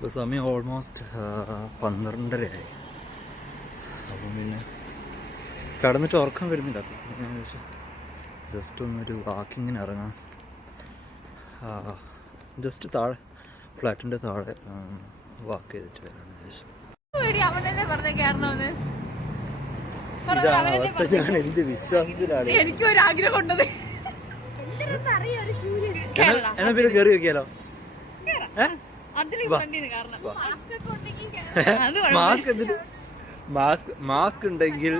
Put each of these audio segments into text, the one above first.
ഇപ്പോൾ സമയം ഓൾമോസ്റ്റ് പന്ത്രണ്ടരയായി. അപ്പം പിന്നെ കടന്നിട്ട് ഉറക്കം വരുന്നില്ല. ജസ്റ്റ് ഒന്നൊരു വാക്കിങ്ങിന് ഇറങ്ങാം. ജസ്റ്റ് താഴെ ഫ്ലാറ്റിന്റെ താഴെ വാക്ക് ചെയ്തിട്ട് വരാമെന്ന് വിചാരിച്ചു. ഞാൻ എന്ത് വിശ്വാസത്തിലാണ്? എനിക്ക് ഒരു ആഗ്രഹം ഉണ്ടത്. എന്നാ- എന്നാ പിന്നെ കയറി നോക്കിയാലോ? ഏഹ് മാസ്ക് മാസ്ക് മാസ്ക് ഉണ്ടെങ്കിൽ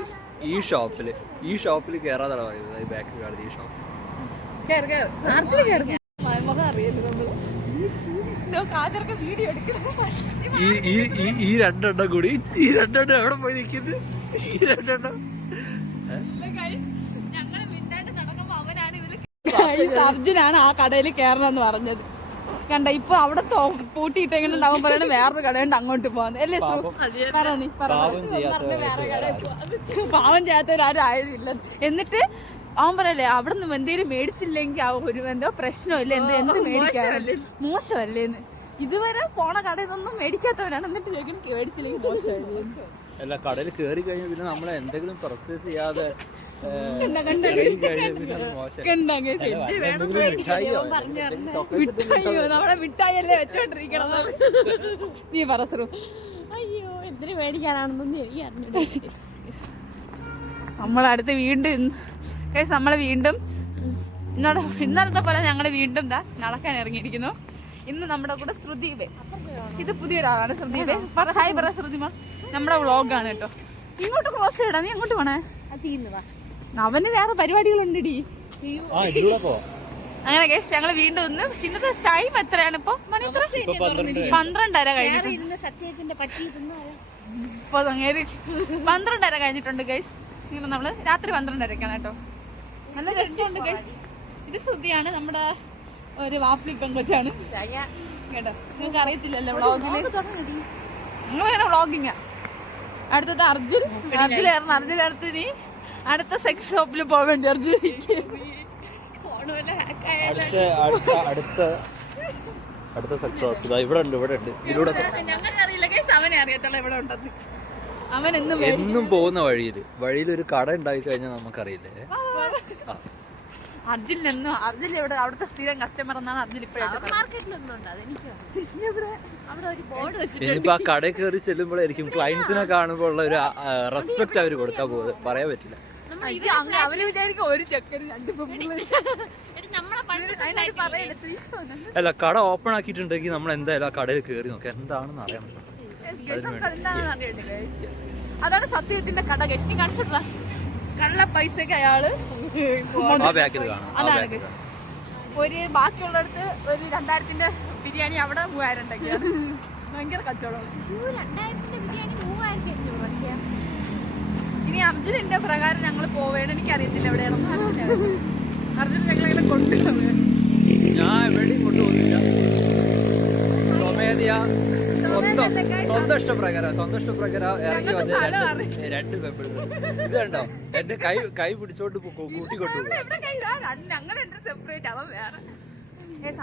ഈ ഷോപ്പിൽ ഈ ഷോപ്പിൽ കയറാതാണ് പറയുന്നത്? ഈ ബാക്കിൽ കാണുന്നത് ഈ ഷോപ്പ് ഈ ഈ ഈ ഈ രണ്ടെണ്ണം കൂടി ഈ രണ്ടെണ്ണം എവിടെ പോയി നിൽക്കുന്നത് ഈ രണ്ടെണ്ണം. അർജുനാണ് ആ കടയിൽ കയറണമെന്ന് പറഞ്ഞത്. കണ്ട ഇപ്പൊ അവിടെ പൂട്ടിയിട്ട് പൂട്ടിയിട്ടെങ്കിലും ഉണ്ടാവും പറയണ വേറൊരു കടയുണ്ട് അങ്ങോട്ട് പോവാൻ അല്ലേ സു? പറ നീ പറ. പാപം ചെയ്യാത്ത പാവം. ചെയ്യാത്തവരാരും ആയതില്ല. എന്നിട്ട് അവൻ പറയല്ലേ അവിടെ നിന്ന് എന്തെങ്കിലും മേടിച്ചില്ലെങ്കിൽ ആ ഒരു എന്തോ പ്രശ്നമില്ല. എന്ത് എന്ത് മേടിക്കാൻ മോശമല്ലേന്ന്. ഇതുവരെ പോണ കടയിൽ നിന്നൊന്നും മേടിക്കാത്തവരാണ് എന്നിട്ട് ചോദിക്കും മേടിച്ചില്ലെങ്കിൽ മോശമല്ലേ? അല്ല കടയിൽ കയറി കഴിഞ്ഞാൽ പിന്നെ നമ്മൾ എന്തെങ്കിലും പർച്ചേസ് ചെയ്യാതെ മിഠായിയോ? നമ്മുടെ മിഠായിയല്ലേ വെച്ചോണ്ടിരിക്കണം നീ പറ ശ്രു അയ്യോ എന്തിനു മേടിക്കാനാണെന്നൊന്നും എനിക്ക് അറിഞ്ഞില്ല നമ്മളടുത്ത് വീണ്ടും നമ്മൾ നമ്മൾ വീണ്ടും ഇന്നലെ ഇന്നലത്തെ പോലെ ഞങ്ങൾ വീണ്ടും ദാ നടക്കാൻ ഇറങ്ങിയിരിക്കുന്നു. ഇന്ന് നമ്മുടെ കൂടെ ശ്രുതിബെ ഇത് പുതിയൊരാളാണ് ശ്രുതിബെ പറ ഹായ് പറ ശ്രുതിമ. നമ്മുടെ വ്ളോഗാണ് കേട്ടോ. ഇങ്ങോട്ട് ക്ലോസ് ചെയ്യടാ. നീ അങ്ങോട്ട് പോണേ? അത് അവന് വേറെ പരിപാടികളുണ്ടടി. ആ ഇതിലൂടെ പോ അങ്ങനെ കേസ് ഞങ്ങൾ വീണ്ടും ഒന്ന് ഇന്നത്തെ ടൈം എത്രയാണ് ഇപ്പൊ? മണി പന്ത്രണ്ടര കഴിഞ്ഞിട്ടുണ്ട് പന്ത്രണ്ടര കഴിഞ്ഞിട്ടുണ്ട് ഗൈസ് ഇങ്ങനെ നമ്മൾ രാത്രി പന്ത്രണ്ടരക്കാണ് കേട്ടോ. നല്ല രസമുണ്ട് ഗൈസ് ഇത് ശ്രുതിയാണ് നമ്മുടെ ഒരു വാപ്പിളി പെങ്കൊച്ചാണ്. കേട്ടോ. നിങ്ങൾക്ക് അറിയത്തില്ലല്ലോ വ്ളോഗിൽ നിങ്ങളിങ്ങനെ വ്ളോഗിങ്ങാ അടുത്തത് അർജുൻ. അർജുൻ ആയിരുന്നു അർജുൻ അടുത്ത് നീ അടുത്ത സെക്സ് ഷോപ്പിൽ പോവേണ്ടി അടുത്ത അടുത്ത അടുത്ത അടുത്ത സക്സസ് ഇതാ ഇവിടെ ഉണ്ട് ഇവിടെ ഉണ്ട്. ഇതിലൂടെ ഞങ്ങൾക്ക് അറിയില്ല ഗൈസ് അവനെ അറിയത്തുള്ള ഇവിടെ ഉണ്ടെന്ന്. അവൻ എന്നും എന്നും പോകുന്ന വഴിയിൽ വഴിയിൽ ഒരു കട ഉണ്ടായി കഴിഞ്ഞാൽ നമുക്കറിയില്ലേ. അർജുൻ എന്നും അർജുൻ ഇവിടെ അവിടുത്തെ സ്ഥിരം കസ്റ്റമർ എന്നാണ് അർജുൻ ഇപ്പോഴായിട്ട് മാർക്കറ്റിലൊന്നും ഉണ്ട് അതെനിക്ക് അവിടെ ഒരു ബോർഡ് വെച്ചിട്ട് ഇനിയിപ്പോ ആ കടയിൽ കയറി ചെല്ലുമ്പോഴായിരിക്കും ക്ലയൻസിനെ കാണുമ്പോൾ ഉള്ള ഒരു റെസ്പെക്ട് അവർ കൊടുക്കാൻ പോകുന്നത്. പറയാൻ പറ്റില്ല. അവന് വിചാരിക്കും ഒരു ചെക്കൻ രണ്ട്. അല്ല കട ഓപ്പൺ ആക്കിയിട്ടുണ്ടെങ്കിൽ നമ്മൾ എന്തായാലും ആ കടയിൽ കയറി നോക്കാം. എന്താണെന്ന് അറിയാൻ? അതാണ് സത്യത്തിന്റെ കട ഗൈസ് നീ കാണിച്ചിട്ടുള്ള കള്ള പൈസക്ക് അയാൾ ആ ബാക്കിൽ കാണാം. ആ ബാക്കിൽ guys. ഒരു ബാക്കിയുള്ളടത്ത് ഒരു രണ്ടായിരത്തിന്റെ ബിരിയാണി അവിടെ മൂവായിരം ഉണ്ടാക്കിയാണ് ഭയങ്കര കച്ചവടം ഇനി അർജുനന്റെ പ്രകാരം ഞങ്ങൾ പോവേണം എനിക്കറിയത്തില്ല എവിടെയാണെന്ന് അർജുന അർജുൻ ഞങ്ങളിങ്ങനെ കൊണ്ടുപോകുന്നത് ഞാൻ എവിടെയും കൊണ്ടുപോകുന്നില്ല. സ്വമേധയാ സ്വന്തം സ്വന്തം ഇഷ്ടപ്രകാരം സ്വന്തം ഇഷ്ടപ്രകാരം ഇറങ്ങി വന്ന് രണ്ട് രണ്ട് പെമ്പിളുകൾ ഇത് കണ്ടോ? എന്റെ കൈ കൈ പിടിച്ചോണ്ട് കൂട്ടി കൊണ്ടുപോകും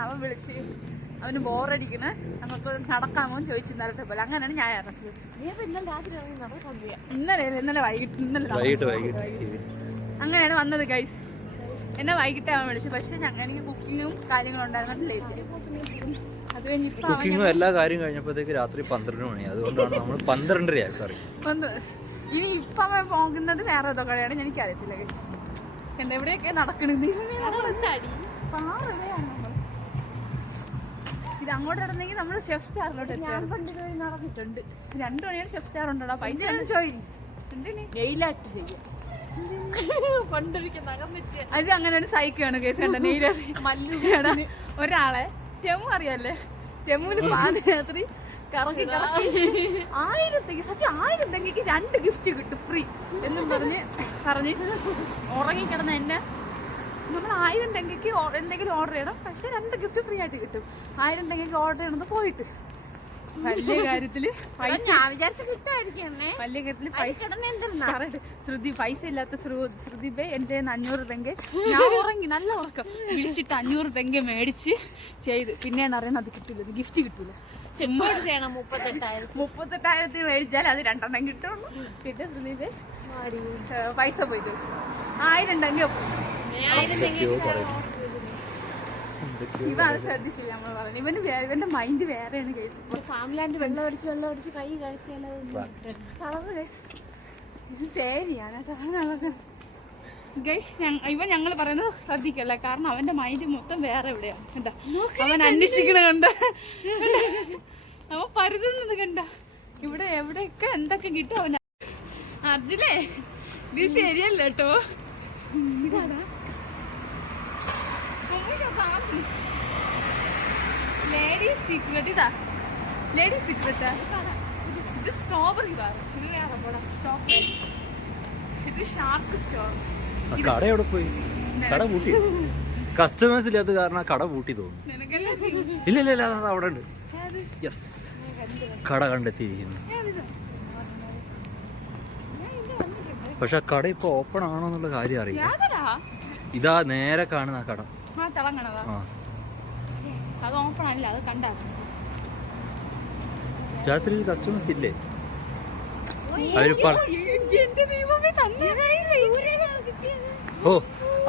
അവൻ വിളിച്ച് അവന് ബോറടിക്കണ. നമുക്ക് നടക്കാമോ ചോദിച്ചു ഇന്നലത്തെ പോലെ അങ്ങനെയാണ് ഞാൻ ഇറങ്ങിയത്. ഇന്നലെ രാത്രി ഇന്നലെ ഇന്നലെ വൈകിട്ട് ഇന്നലെ വൈകിട്ട് വൈകിട്ട്. അങ്ങനെയാണ് വന്നത് ഗൈസ് എന്നെ വൈകിട്ട് അവൻ വിളിച്ചു പക്ഷെ ഞങ്ങൾ കുക്കിങ്ങും കാര്യങ്ങളും ഉണ്ടായിരുന്നു ലേറ്റ് അത് കഴിഞ്ഞ് ഇപ്പൊ അവൻ കുക്കിങ്ങും എല്ലാ കാര്യം കഴിഞ്ഞപ്പോഴത്തേക്ക് രാത്രി പന്ത്രണ്ട് മണി. അതുകൊണ്ടാണ് നമ്മൾ പന്ത്രണ്ടരയായി സോറി ഇനി ഇപ്പൊ അവൻ പോകുന്നത് വേറെ ഏതോ കടയാണ് എനിക്ക് അറിയത്തില്ല കണ്ട എവിടെയൊക്കെ നടക്കണത്. ഇത് അങ്ങോട്ട് നടന്നെങ്കിൽ നമ്മൾ ഷെഫ് സ്റ്റാറിലോട്ട് നടന്നിട്ടുണ്ട്. രണ്ടു മണിയാണ് ഷെഫ് സ്റ്റാർ ഉണ്ടോ. പൈസ നെയിലാട്ട് ചെയ്യാം. അത് അങ്ങനെ ഒരു സൈക്കാണ് കേസ് കണ്ട? ഒരാളെ ടെമു അറിയാല്ലേ? ടെമുവിന് പാദയാത്രി കറക്കി കറക്കി ആയിരത്തേക്ക് സത്യം ആയിരം തെങ്ങിക്ക് രണ്ട് ഗിഫ്റ്റ് കിട്ടും ഫ്രീ എന്നും പറഞ്ഞ് പറഞ്ഞ് ഉറങ്ങിക്കിടന്ന എന്നെ നമ്മൾ ആയിരം തെങ്ങിക്ക് എന്തെങ്കിലും ഓർഡർ ചെയ്യണം. പക്ഷെ രണ്ട് ഗിഫ്റ്റ് ഫ്രീ ആയിട്ട് കിട്ടും. ആയിരം തെങ്ങിക്ക് ഓർഡർ ചെയ്യണത് പോയിട്ട്. വലിയ കാര്യത്തിൽ പൈസ വലിയ കാര്യത്തിൽ ശ്രുതി പൈസ ഇല്ലാത്ത ശ്രു- ശ്രുതി ബേ എന്റെ അഞ്ഞൂറ് രൂപ ഞാൻ ഉറങ്ങി നല്ല ഉറക്കം. വിളിച്ചിട്ട് അഞ്ഞൂറ് രൂപ മേടിച്ച് ചെയ്ത്. പിന്നെയാണ് അറിയണം അത് കിട്ടില്ല ഗിഫ്റ്റ് കിട്ടില്ല ചുമ്മാ ചെയ്യണം മുപ്പത്തെട്ടായിരം മുപ്പത്തെട്ടായിരത്തിന് മേടിച്ചാൽ അത് രണ്ടെണ്ണം കിട്ടുള്ളൂ. പിന്നെ ശ്രുതി പൈസ പോയി ആയിരം ഉണ്ടെങ്കിൽ ഇവ അത് ശ്രദ്ധിച്ചില്ല നമ്മൾ പറഞ്ഞു. ഇവന് വേ- ഇവന്റെ മൈൻഡ് വേറെയാണ് കേസ് ഒരു ഫാമിലാൻഡ് വെള്ളം അടിച്ച് വെള്ളം അടിച്ച് കൈ കഴിച്ചാലോ കളവ് ഗൈസ് ഇത് തേരിയാണ് കേട്ടോ. ഗൈസ് ഇവ ഞങ്ങൾ പറയുന്നത് ശ്രദ്ധിക്കല്ല? കാരണം അവന്റെ മൈൻഡ് മൊത്തം വേറെ എവിടെയാണ് കണ്ട? അവൻ അന്വേഷിക്കണ കണ്ട? അവൻ പരുതുന്നത് കണ്ട? ഇവിടെ എവിടെയൊക്കെ എന്തൊക്കെ കിട്ടും അവൻ അർജുനേ ഇത് ശരിയല്ല കേട്ടോ. ലേഡി സീക്രട്ട് ഇതാ. ലേഡീസ് സീക്രട്ട് ഇത് സ്ട്രോബെറി ബാർ ഇത് വേറെ പോടാ ചോക്ലേറ്റ് ഇത് ഷാർക്ക് സ്റ്റോർ കട എവിടെ പോയി? കട പൂട്ടി. കസ്റ്റമേഴ്സ് ഇല്ലാത്ത കാരണം കട പൂട്ടി തോന്നുന്നു. ഇല്ല ഇല്ല ഇല്ല അത് അവിടെ ഉണ്ട്. യെസ് കട കണ്ടെത്തിയിരിക്കുന്നു. പക്ഷെ കട ഇപ്പൊ ഓപ്പൺ ആണോ എന്നുള്ള കാര്യം അറിയില്ല. ഇതാ നേരെ കാണുന്ന കട. ആ തിളങ്ങണതാ. ആ. അത് ഓപ്പൺ അല്ല അത് രാത്രി കസ്റ്റമേഴ്സ് ഇല്ലേ? ഓ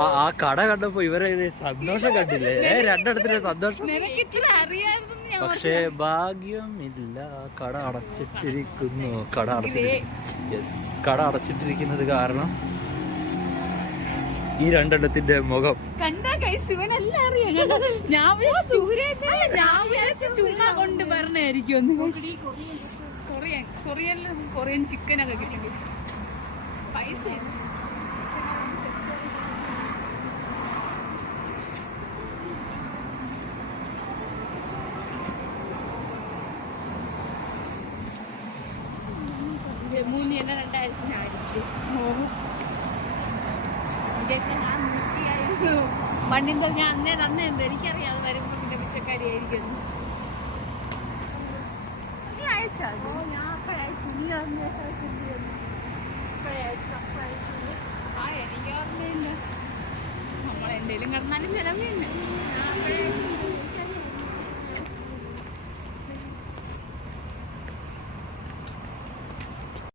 ആ കട കണ്ടപ്പോ ഇവരെ സന്തോഷം കണ്ടില്ലേ? രണ്ടിടത്തിന്റെ സന്തോഷം. പക്ഷേ ഭാഗ്യം ഇല്ല കട അടച്ചിട്ടിരിക്കുന്നു. കട അടച്ചിട്ട് യെസ് കട അടച്ചിട്ടിരിക്കുന്നത് കാരണം ഈ രണ്ടെണ്ണത്തിന്റെ മുഖം. കണ്ടാ കൈസ് ഇവനെല്ലാം അറിയാം കണ്ടോ? ഞാൻ വിചാരിച്ചു ഞാൻ വിചാരിച്ചു ചുമ്മാ കൊണ്ട് പറഞ്ഞായിരിക്കും ഒന്ന് കൊറിയൻ കൊറിയനിൽ കൊറിയൻ ചിക്കനൊക്കെ കിട്ടും പൈസ മൂന്ന് തന്നെ ഇതൊക്കെ ഞാൻ നോക്കിയായിരുന്നു വണ്ടിന്റെ ഞാൻ അന്നേ തന്നെ എന്ത്? എനിക്കറിയാം അത് വരുമ്പോൾ പിന്നെ പിച്ചക്കാരിയായിരിക്കും നീ അയച്ചാ? ഞാൻ അപ്പോഴയച്ചു നീ അറിഞ്ഞ അപ്പോഴയച്ചു അപ്പോഴയച്ചു ആ എനിക്ക് ഓർമ്മയില്ല നമ്മൾ എന്തെങ്കിലും കിടന്നാലും ചിലവില്ല